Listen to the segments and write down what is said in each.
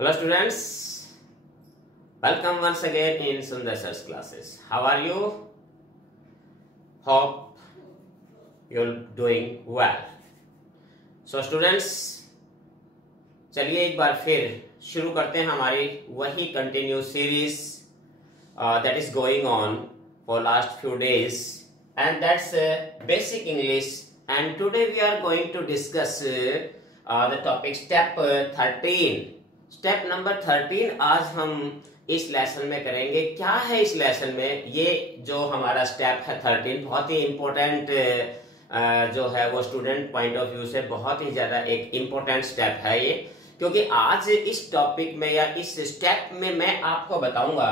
Hello students, welcome once again in Sundar Sir's classes. How are you? Hope you're doing well. So students, चलिए एक बार फिर शुरू करते हैं हमारी वही continue series that is going on for last few days, and that's basic English. And today we are going to discuss the topic step 13. Step number 13 आज हम इस लेसन में करेंगे। क्या है इस लेसन में? ये जो हमारा स्टेप है 13 बहुत ही इंपॉर्टेंट जो है वो स्टूडेंट पॉइंट ऑफ व्यू से बहुत ही ज्यादा एक इंपॉर्टेंट स्टेप है ये, क्योंकि आज इस टॉपिक में या इस स्टेप में मैं आपको बताऊंगा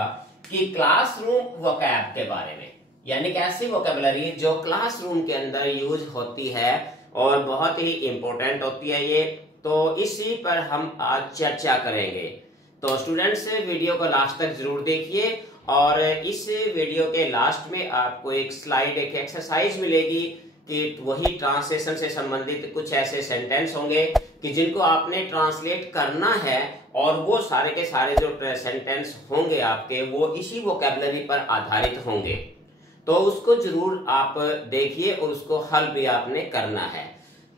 कि क्लासरूम वोकैब के बारे में, यानी कि ऐसी वोकैबुलरी जो क्लासरूम के अंदर यूज होती है और बहुत ही इंपॉर्टेंट होती है ये। तो इसी पर हम आज चर्चा करेंगे। तो स्टूडेंट्स वीडियो को लास्ट तक जरूर देखिए, और इस वीडियो के लास्ट में आपको एक स्लाइड, एक एक्सरसाइज मिलेगी कि वही ट्रांसलेशन से संबंधित कुछ ऐसे सेंटेंस होंगे कि जिनको आपने ट्रांसलेट करना है, और वो सारे के सारे जो सेंटेंस होंगे आपके वो इसी वोकैबुलरी पर आधारित होंगे। तो उसको जरूर आप देखिए और उसको हल भी आपने करना है।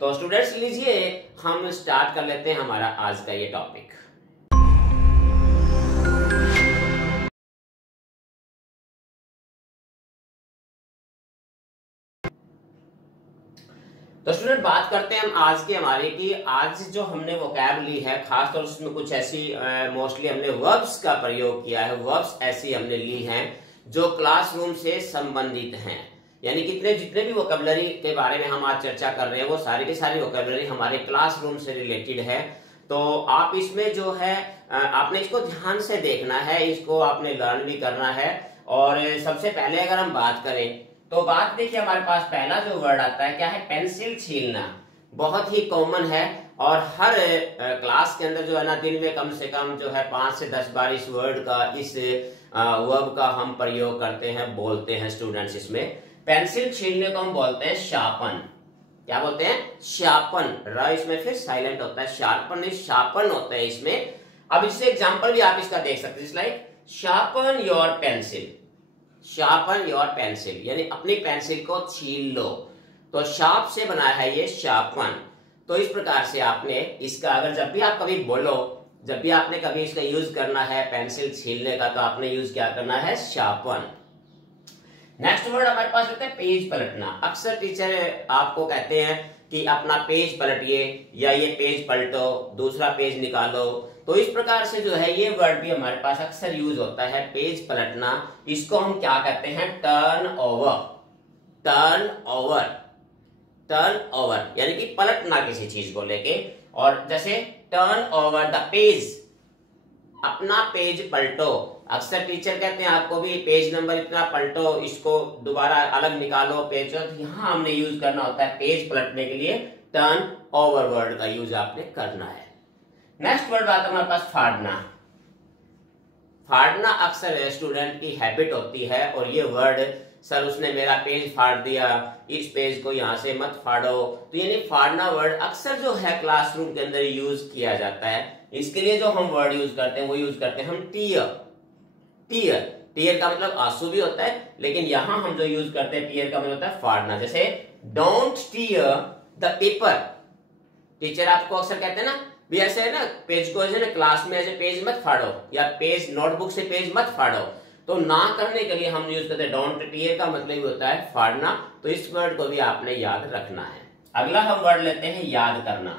तो स्टूडेंट्स लीजिए हम स्टार्ट कर लेते हैं हमारा आज का ये टॉपिक। तो स्टूडेंट बात करते हैं हम आज की हमारी कि आज जो हमने वोकैब ली है, खासतौर से उसमें कुछ ऐसी मोस्टली हमने वर्ब्स का प्रयोग किया है, वर्ब्स ऐसी हमने ली हैं जो क्लासरूम से संबंधित हैं। यानी कितने जितने भी वोकैबुलरी के बारे में हम आज चर्चा कर रहे हैं वो सारी की सारी वोकैबुलरी हमारे क्लासरूम से रिलेटेड है। तो आप इसमें जो है आपने इसको ध्यान से देखना है, इसको आपने लर्न भी करना है। और सबसे पहले अगर हम बात करें तो बात देखिए, हमारे पास पहला जो वर्ड आता है क्या है? पेंसिल छीलना। बहुत ही कॉमन है और हर क्लास के अंदर जो है ना दिन में कम से कम जो है 5 से 10 बार इस वर्ड का, इस वर्ब का हम प्रयोग करते हैं, बोलते हैं स्टूडेंट्स। इसमें पेंसिल छीलने को हम बोलते हैं शार्पन। क्या बोलते हैं? शार्पन। र इसमें फिर साइलेंट होता है, शार्पन नहीं शार्पन होता है इसमें। अब इससे एग्जांपल भी आप इसका देख सकते हैं, like sharpen your pencil. Sharpen your pencil यानी अपनी पेंसिल को छील लो। तो शार्प से बना है ये शार्पन। तो इस प्रकार से आपने इसका, अगर जब भी आप कभी बोलो, जब भी आपने कभी इसका यूज करना है पेंसिल छीलने का, तो आपने यूज क्या करना है? शार्पन। नेक्स्ट वर्ड हमारे पास होता है पेज पलटना। अक्सर टीचर आपको कहते हैं कि अपना पेज पलटिए या ये पेज पलटो, दूसरा पेज निकालो। तो इस प्रकार से जो है ये वर्ड भी हमारे पास अक्सर यूज होता है, पेज पलटना। इसको हम क्या कहते हैं? Turn over. Turn over, turn over यानी कि पलटना किसी चीज को लेके। और जैसे टर्न ओवर द पेज, अपना पेज पलटो। अक्सर टीचर कहते हैं आपको भी पेज नंबर इतना पलटो, इसको दोबारा अलग निकालो पेज। तो यहां हमने यूज करना होता है पेज पलटने के लिए टर्न ओवर वर्ड का यूज आपने करना है। नेक्स्ट वर्ड बात हमारे पास फाड़ना। फाड़ना अक्सर स्टूडेंट की हैबिट होती है, और ये वर्ड, सर उसने मेरा पेज फाड़ दिया, इस पेज को यहां से मत फाड़ो। तो यानी फाड़ना वर्ड अक्सर जो है क्लासरूम के अंदर यूज किया जाता है। इसके लिए जो हम वर्ड यूज करते हैं वो यूज करते हैं हम टीयर। टीयर, टीयर का मतलब आंसू भी होता है, लेकिन यहां हम जो यूज करते हैं टीयर का मतलब होता है फाड़ना। जैसे don't tier the paper. Teacher आपको अक्सर कहते हैं ना भी ऐसे है ना, पेज को ऐसे ना क्लास में ऐसे पेज मत फाड़ो, या पेज नोटबुक से पेज मत फाड़ो। तो ना करने के लिए हम यूज करते हैं डोंट टीयर का मतलब होता है फाड़ना। तो इस वर्ड को भी आपने याद रखना है। अगला हम वर्ड लेते हैं याद करना।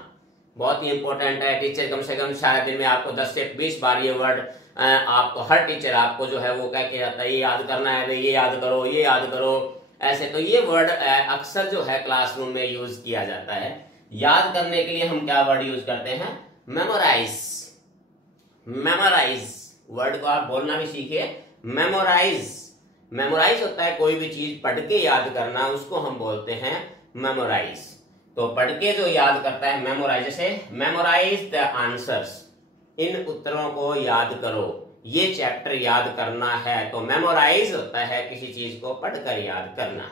बहुत ही इंपॉर्टेंट है। टीचर कम से कम शायद दिन में आपको 10 से 20 बार ये वर्ड आपको, हर टीचर आपको जो है वो कह के आता है ये याद करना है, ये याद करो, ये याद करो, ऐसे। तो ये वर्ड अक्सर जो है क्लासरूम में यूज किया जाता है। याद करने के लिए हम क्या वर्ड यूज करते हैं? मेमोराइज। मेमोराइज वर्ड को आप बोलना भी सीखिए। मेमोराइज, मेमोराइज होता है कोई भी चीज पढ़ के याद करना, उसको हम बोलते हैं मेमोराइज। तो पढ़ के जो याद करता है मेमोराइज। जैसे मेमोराइज द आंसर्स, इन उत्तरों को याद करो, ये चैप्टर याद करना है। तो मेमोराइज होता है किसी चीज को पढ़कर याद करना।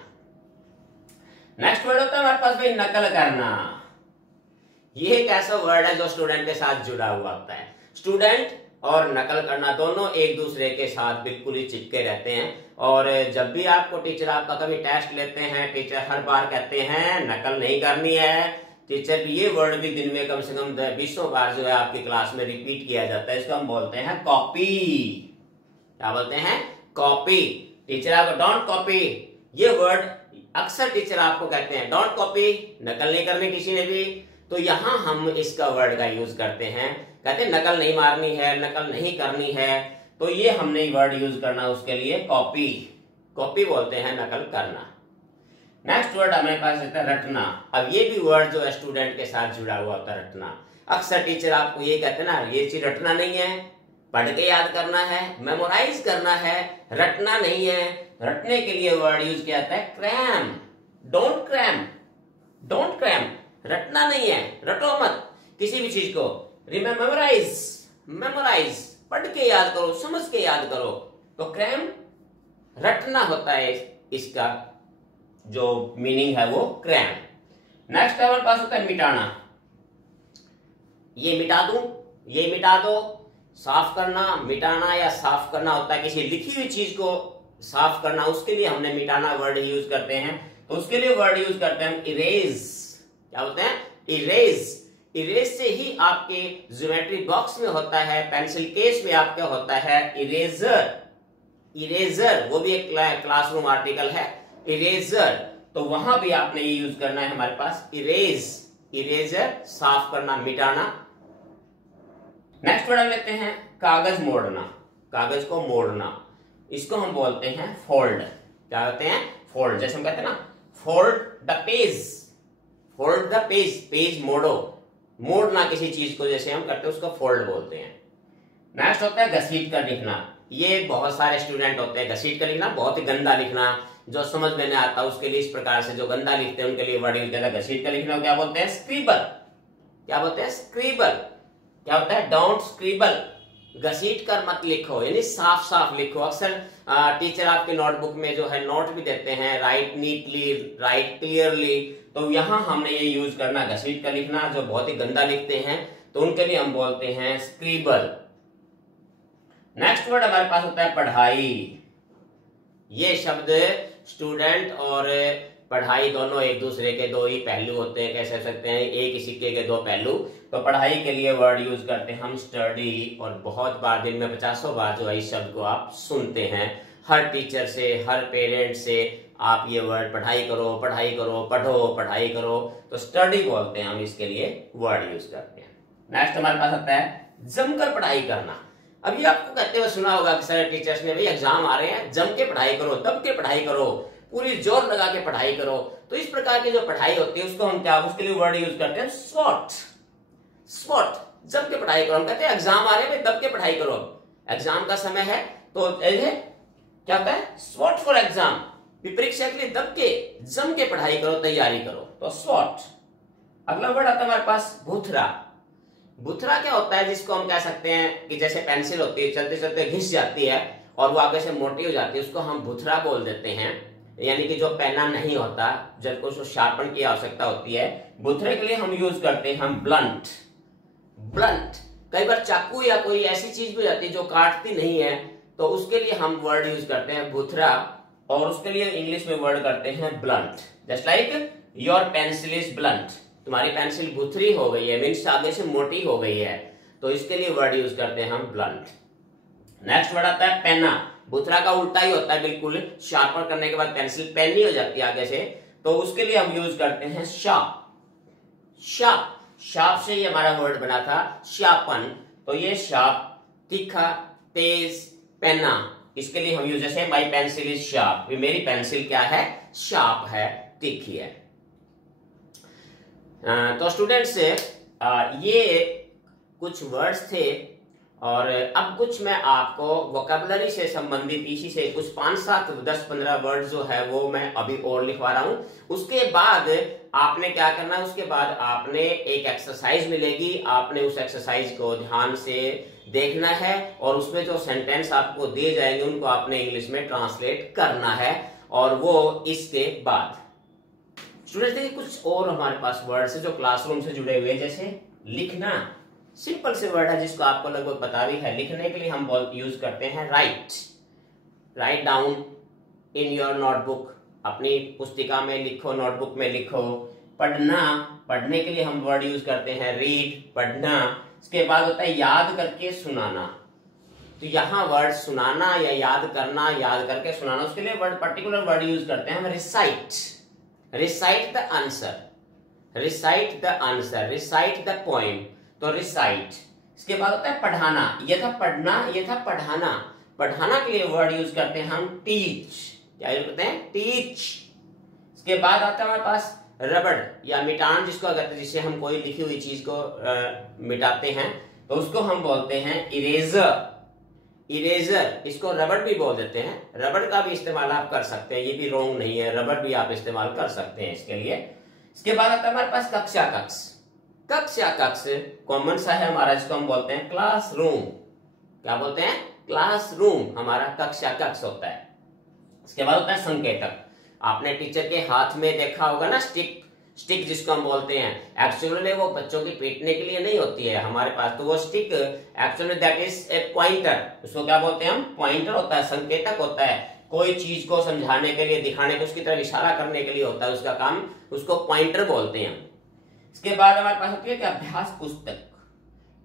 नेक्स्ट वर्ड होता है हमारे पास भाई नकल करना। ये एक ऐसा वर्ड है जो स्टूडेंट के साथ जुड़ा हुआ होता है। स्टूडेंट और नकल करना दोनों एक दूसरे के साथ बिल्कुल ही चिपके रहते हैं। और जब भी आपको टीचर आपका कभी टेस्ट लेते हैं, टीचर हर बार कहते हैं नकल नहीं करनी है। टीचर भी ये वर्ड भी दिन में कम से कम 20 बार जो है आपकी क्लास में रिपीट किया जाता है। इसको हम बोलते हैं कॉपी। क्या बोलते हैं? कॉपी। टीचर आपको डोंट कॉपी, ये वर्ड अक्सर टीचर आपको कहते हैं डोंट कॉपी, नकल नहीं करनी किसी ने भी। तो यहां हम इसका वर्ड का यूज करते हैं, कहते हैं नकल नहीं मारनी है, नकल नहीं करनी है। तो ये हमने वर्ड यूज करना उसके लिए कॉपी। कॉपी बोलते हैं नकल करना। नेक्स्ट वर्ड हमारे पास है रटना। अब ये भी वर्ड जो है स्टूडेंट के साथ जुड़ा हुआ होता है, रटना। अक्सर टीचर आपको ये कहते हैं ना, ये चीज रटना नहीं है, पढ़ के याद करना है, मेमोराइज करना है, रटना नहीं है। रटने के लिए वर्ड यूज किया जाता है cram. Don't cram, don't cram, रटना नहीं है, रटो मत किसी भी चीज को। मेमोराइज, मेमोराइज, पढ़ के याद करो, समझ के याद करो। तो क्रैम रटना होता है, इसका जो मीनिंग है वो क्रैम। नेक्स्ट हमारे पास होता है मिटाना। ये मिटा दूं, ये मिटा दो। साफ करना, मिटाना या साफ करना होता है किसी लिखी हुई चीज को साफ करना, उसके लिए हमने मिटाना वर्ड यूज करते हैं। तो उसके लिए वर्ड यूज करते हैं हम इरेज। क्या बोलते हैं? इरेज। इरेज से ही आपके ज्योमेट्री बॉक्स में होता है, पेंसिल केस में आपका होता है इरेजर। इरेजर वो भी एक क्लासरूम आर्टिकल है, इरेजर। तो वहां भी आपने ये यूज करना है हमारे पास इरेज। इरेजर, साफ करना, मिटाना। नेक्स्ट वर्ड लेते हैं कागज मोड़ना। कागज को मोड़ना, इसको हम बोलते हैं फोल्ड। क्या कहते हैं? फोल्ड। जैसे हम कहते हैं ना fold the page, fold the page, page मोड़ो। मोड़ना किसी चीज को जैसे हम करते हैं उसको फोल्ड बोलते हैं। नेक्स्ट होता है घसीट कर लिखना। ये बहुत सारे स्टूडेंट होते हैं, घसीट कर लिखना, बहुत ही गंदा लिखना, जो समझ में नहीं आता उसके लिए इस प्रकार से जो गंदा लिखते हैं उनके लिए वर्ड यूज किया जाता है घसीट कर लिखना। क्या बोलते हैं? स्क्रिबल। क्या बोलते हैं? स्क्रिबल। क्या होता है? डोंट स्क्रिबल, घसीट कर मत लिखो, यानी साफ साफ लिखो। अक्सर टीचर आपके नोटबुक में जो है नोट भी देते हैं राइट नीटली, राइट क्लियरली। तो यहां हमने ये यूज करना घसीट कर लिखना, जो बहुत ही गंदा लिखते हैं तो उनके लिए हम बोलते हैं स्क्रिबल। नेक्स्ट वर्ड हमारे पास होता है पढ़ाई। ये शब्द स्टूडेंट और पढ़ाई दोनों एक दूसरे के दो ही पहलू होते हैं, कैसे सकते हैं, एक ही सिक्के के दो पहलू। तो पढ़ाई के लिए वर्ड यूज करते हैं हम स्टडी। और बहुत बार, दिन में 50 बार जो है इस शब्द को आप सुनते हैं हर टीचर से, हर पेरेंट से। आप ये वर्ड पढ़ाई करो, पढ़ाई करो, पढ़ो, पढ़ाई करो। तो स्टडी बोलते हैं हम, इसके लिए वर्ड यूज करते हैं। नेक्स्ट हमारे पास आता है जमकर पढ़ाई करना। अभी आपको कहते हुए सुना होगा कि सारे टीचर्स ने, भाई एग्जाम आ रहे हैं, जम के पढ़ाई करो, दब के पढ़ाई करो, पूरी जोर लगा के पढ़ाई करो। तो इस प्रकार की जो पढ़ाई होती है उसको हम क्या, उसके लिए वर्ड यूज करते हैं स्वॉट। स्वॉट, जम के पढ़ाई करो। हम कहते हैं एग्जाम आ रहे हैं, दब के पढ़ाई करो, एग्जाम का समय है। तो क्या होता है? स्वॉट फॉर एग्जाम, परीक्षा के लिए दब के, जम के पढ़ाई करो, तैयारी करो। तो स्वॉट। अगला वर्ड आता है हमारे पास भुथरा। भुथरा क्या होता है? जिसको हम कह सकते हैं कि जैसे पेंसिल होती है, चलते चलते घिस जाती है और वो आगे से मोटी हो जाती है, उसको हम भुथरा बोल देते हैं। यानी कि जो पेना नहीं होता, जब उसको शार्पन की आवश्यकता होती है। भुथरे के लिए हम यूज करते हैं हम ब्लंट। ब्लंट, कई बार चाकू या कोई ऐसी चीज भी जाती है जो काटती नहीं है, तो उसके लिए हम वर्ड यूज करते हैं भुथरा। और उसके लिए इंग्लिश में वर्ड करते हैं blunt. Just like your pencil is blunt, तुम्हारी पेंसिल भुथरी हो गई है, मीन्स आगे से मोटी हो गई है। तो इसके लिए वर्ड यूज करते हैं हम ब्लंट। नेक्स्ट वर्ड आता है पेना। भुथरा का उल्टा ही होता है, बिल्कुल शार्पन करने के बाद पेंसिल पेनी हो जाती है आगे से। तो उसके लिए हम यूज करते हैं शार्प। शार्प, शार्प से ही हमारा वर्ड बना था शार्पन। तो ये शार्प, तीखा, तेज, पेना, इसके लिए हम यूज, जैसे माई पेंसिल इज शार्प, मेरी पेंसिल क्या है? शार्प है, तीखी है। तो स्टूडेंट्स ये कुछ वर्ड्स थे। और अब कुछ मैं आपको वोकैबुलरी से संबंधित इसी से कुछ 5, 7, 10, 15 वर्ड जो है वो मैं अभी और लिखवा रहा हूं। उसके बाद आपने क्या करना है? उसके बाद आपने एक एक्सरसाइज मिलेगी, आपने उस एक्सरसाइज को ध्यान से देखना है और उसमें जो सेंटेंस आपको दिए जाएंगे उनको आपने इंग्लिश में ट्रांसलेट करना है। और वो इसके बाद स्टूडेंट्स देखिए कुछ और हमारे पास वर्ड्स है जो क्लासरूम से जुड़े हुए, जैसे लिखना, सिंपल से वर्ड है जिसको आपको लगभग पता भी है। लिखने के लिए हम यूज करते हैं right, write down in your notebook, अपनी पुस्तिका में लिखो, नोटबुक में लिखो। पढ़ना, पढ़ने के लिए हम वर्ड यूज करते हैं रीड, पढ़ना। इसके बाद होता है याद करके सुनाना, तो यहाँ वर्ड सुनाना या याद करना, याद करके सुनाना, उसके लिए वर्ड पर्टिकुलर वर्ड यूज करते हैं हम recite, recite the answer, recite the answer, recite the poem, तो रिसाइट। इसके बाद होता है पढ़ाना, ये था पढ़ना, ये था पढ़ाना। पढ़ाना के लिए वर्ड यूज करते हैं हम टीच, क्या यूज करते हैं टीच। इसके बाद आता है हमारे पास रबड़ या मिटान, जिसको अगर जिससे हम कोई लिखी हुई चीज को मिटाते हैं तो उसको हम बोलते हैं इरेजर, इरेजर। इसको रबड़ भी बोल देते हैं, रबड़ का भी इस्तेमाल आप कर सकते हैं, ये भी रॉन्ग नहीं है, रबड़ भी आप इस्तेमाल कर सकते हैं इसके लिए। इसके बाद आता है हमारे पास कक्षा कक्ष, कक्षा कक्ष कॉमन सा है हमारा, जिसको हम बोलते हैं क्लासरूम, क्या बोलते हैं क्लासरूम, हमारा कक्षा कक्ष होता है। इसके बाद होता है संकेतक, आपने टीचर के हाथ में देखा होगा ना स्टिक, स्टिक जिसको हम बोलते हैं, एक्चुअली वो बच्चों की पीटने के लिए नहीं होती है हमारे पास, तो वो stick actually that is a pointer, उसको क्या बोलते हैं हम पॉइंटर होता है, संकेतक होता है, कोई चीज को समझाने के लिए, दिखाने के, उसकी तरफ इशारा करने के लिए होता है उसका काम, उसको पॉइंटर बोलते हैं। इसके बाद हमारे पास होती है कि अभ्यास पुस्तक,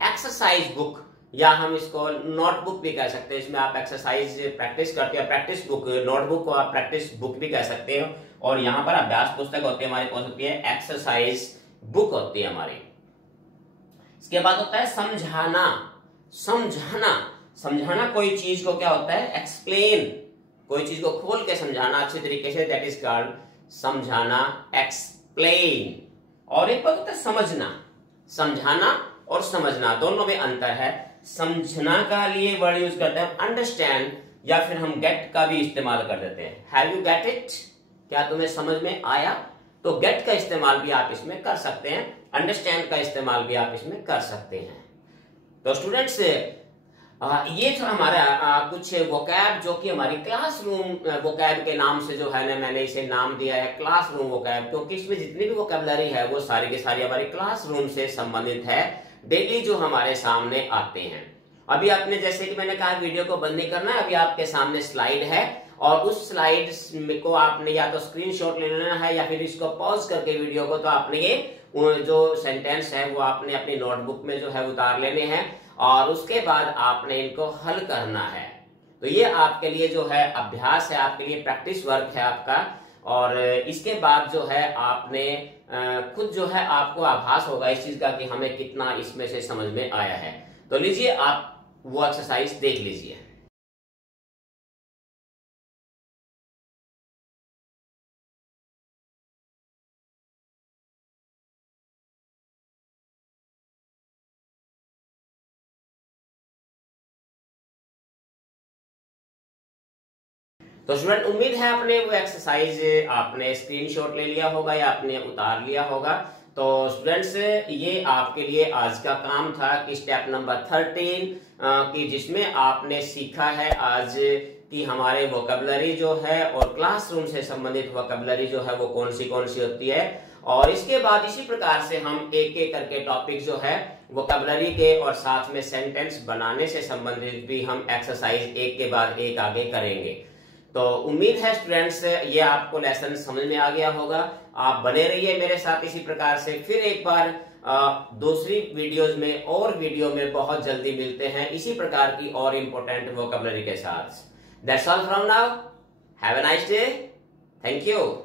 एक्सरसाइज बुक, या हम इसको नोटबुक भी कह सकते हैं, इसमें आप एक्सरसाइज प्रैक्टिस करते हैं, प्रैक्टिस बुक, नोटबुक को आप प्रैक्टिस बुक भी कह सकते हो। और यहाँ पर अभ्यास पुस्तक होती है हमारी, कौन होती है एक्सरसाइज बुक होती है हमारी। इसके बाद होता है समझाना, समझाना, समझाना कोई चीज को क्या होता है एक्सप्लेन, कोई चीज को खोल के समझाना अच्छे तरीके से, दैट इज कॉल्ड समझाना, एक्सप्लेन। और एक बात होता है समझना, समझाना और समझना दोनों में अंतर है। समझना का लिए वर्ड यूज करते हैं अंडरस्टैंड, या फिर हम गेट का भी इस्तेमाल कर देते हैं, हैव यू गेट इट, क्या तुम्हें समझ में आया, तो गेट का इस्तेमाल भी आप इसमें कर सकते हैं, अंडरस्टैंड का इस्तेमाल भी आप इसमें कर सकते हैं। तो स्टूडेंट्स ये था हमारा कुछ वोकैब जो कि हमारी क्लासरूम वोकैब के नाम से जो है ना मैंने इसे नाम दिया है क्लासरूम वोकैब, क्योंकि इसमें जितनी भी वोकैबुलरी है वो सारी की सारी हमारी क्लासरूम से संबंधित है, डेली जो हमारे सामने आते हैं। अभी आपने जैसे कि मैंने कहा वीडियो को बंद नहीं करना है, अभी आपके सामने स्लाइड है और उस स्लाइड को आपने या तो स्क्रीनशॉट ले लेना है या फिर इसको पॉज करके वीडियो को, तो आपने ये जो सेंटेंस है वो आपने अपनी नोटबुक में जो है उतार लेने हैं और उसके बाद आपने इनको हल करना है। तो ये आपके लिए जो है अभ्यास है, आपके लिए प्रैक्टिस वर्क है आपका। और इसके बाद जो है आपने खुद जो है आपको आभास होगा इस चीज का कि हमें कितना इसमें से समझ में आया है। तो लीजिए आप वो एक्सरसाइज देख लीजिए। तो स्टूडेंट उम्मीद है आपने वो एक्सरसाइज आपने स्क्रीनशॉट ले लिया होगा या आपने उतार लिया होगा। तो स्टूडेंट्स ये आपके लिए आज का काम था कि स्टेप नंबर 13 कि जिसमें आपने सीखा है आज कि हमारे वोकैबुलरी जो है और क्लासरूम से संबंधित वोकैबुलरी जो है वो कौन सी होती है। और इसके बाद इसी प्रकार से हम एक एक करके टॉपिक जो है वोकैबुलरी के और साथ में सेंटेंस बनाने से संबंधित भी हम एक्सरसाइज एक के बाद एक आगे करेंगे। तो उम्मीद है स्टूडेंट्स ये आपको लेसन समझ में आ गया होगा। आप बने रहिए मेरे साथ इसी प्रकार से। फिर एक बार दूसरी वीडियोस में और वीडियो में बहुत जल्दी मिलते हैं इसी प्रकार की और इम्पोर्टेंट वोकैबुलरी के साथ। That's all from now. Have a nice day. Thank you.